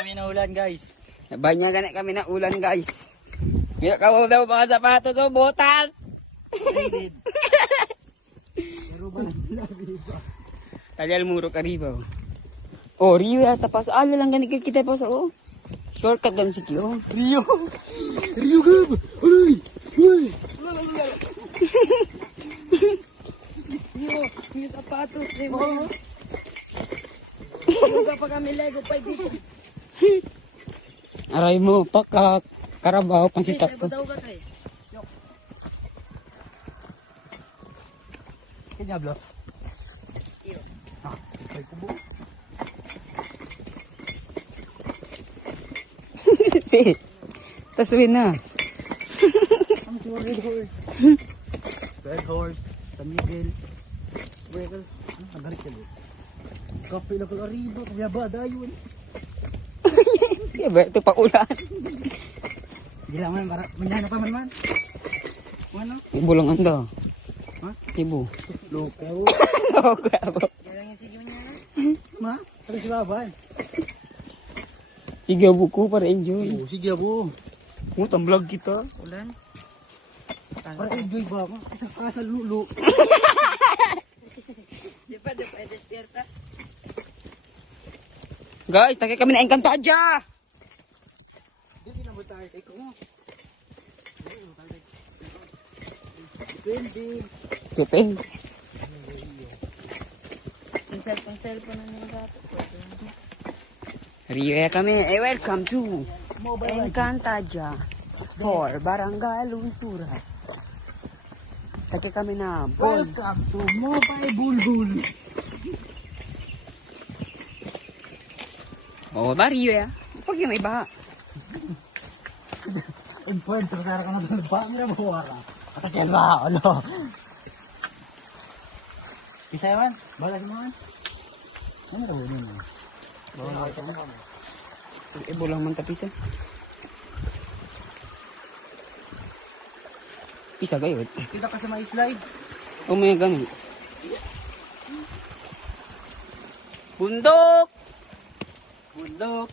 kami na ulan, guys. Banyagan na kami na ulan, guys. Kaya ka daw mga sapatos o botas. Faded. Pero ba Tagal muro ka riba. Oh, Rio yata pa sa ala lang ganit kita pa sa oh. Shortcut gan si Kyo. Rio! Rio gab! Uy! Uy! Rio! Yung sapatos, di mo. Huwag pa kami Lego pa dito. Aray mo, pakak. Karabaw, pansitat to. Daw ka, Chris. Yok. Kanya, bro. Iyo. Ah, ay kubo. Si. Taswin na. Ang si Red Horse. Red Horse. San Miguel. Well, ang galit ka, bro. Kape na pala riba. Kaya ba, dayon. Kaya ba, ito pa ulan. Hindi lang man, manyan pa man. Ano? Ibo lang ando. Ha? Ibo. Lokaw. Lokaw. Yan yung sige man yan. Ma? Ano si Babay? Sige, buko para enjoy. Oo, sige abo. Mutang vlog kita. Ulan? Para enjoy ba ako? Kasal lulo. Di pa despierta? Guys, takay kami na Encantadia. Hindi na mo tayo. Ikaw mo. Depende. Depende. Ang cellphone na nila dapat. Rio ya kami. Welcome to Encantadia for Barangay Luntura. Takay kami na ball. Welcome to Mobile Bulbul. Oh, ba Rio ya? Pag yun may baha. Encuentro, sara ka na doon. Ba, mira mo wala. Katakil ba? Ano? Isa yaman? Balas mo man? Ano na huli mo? Balas mo man? Ibo lang man tapisa. Isa gayod. Kita ka sa may slide. Oh, may ganun. Bundok! Bundok,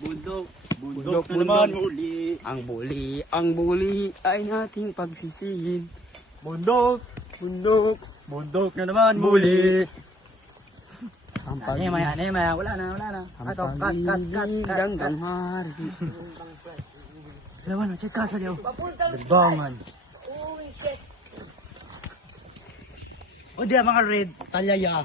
bundok, Bundok, na naman bundok. huli. Ang buli ay nating pagsisihin. Bundok, bundok, bundok na naman huli. Ang Maya, wala na. Ato, cut. hanggang hari. Lawan, check ka sa liyo. Bangan. O diya mga red, talyaya.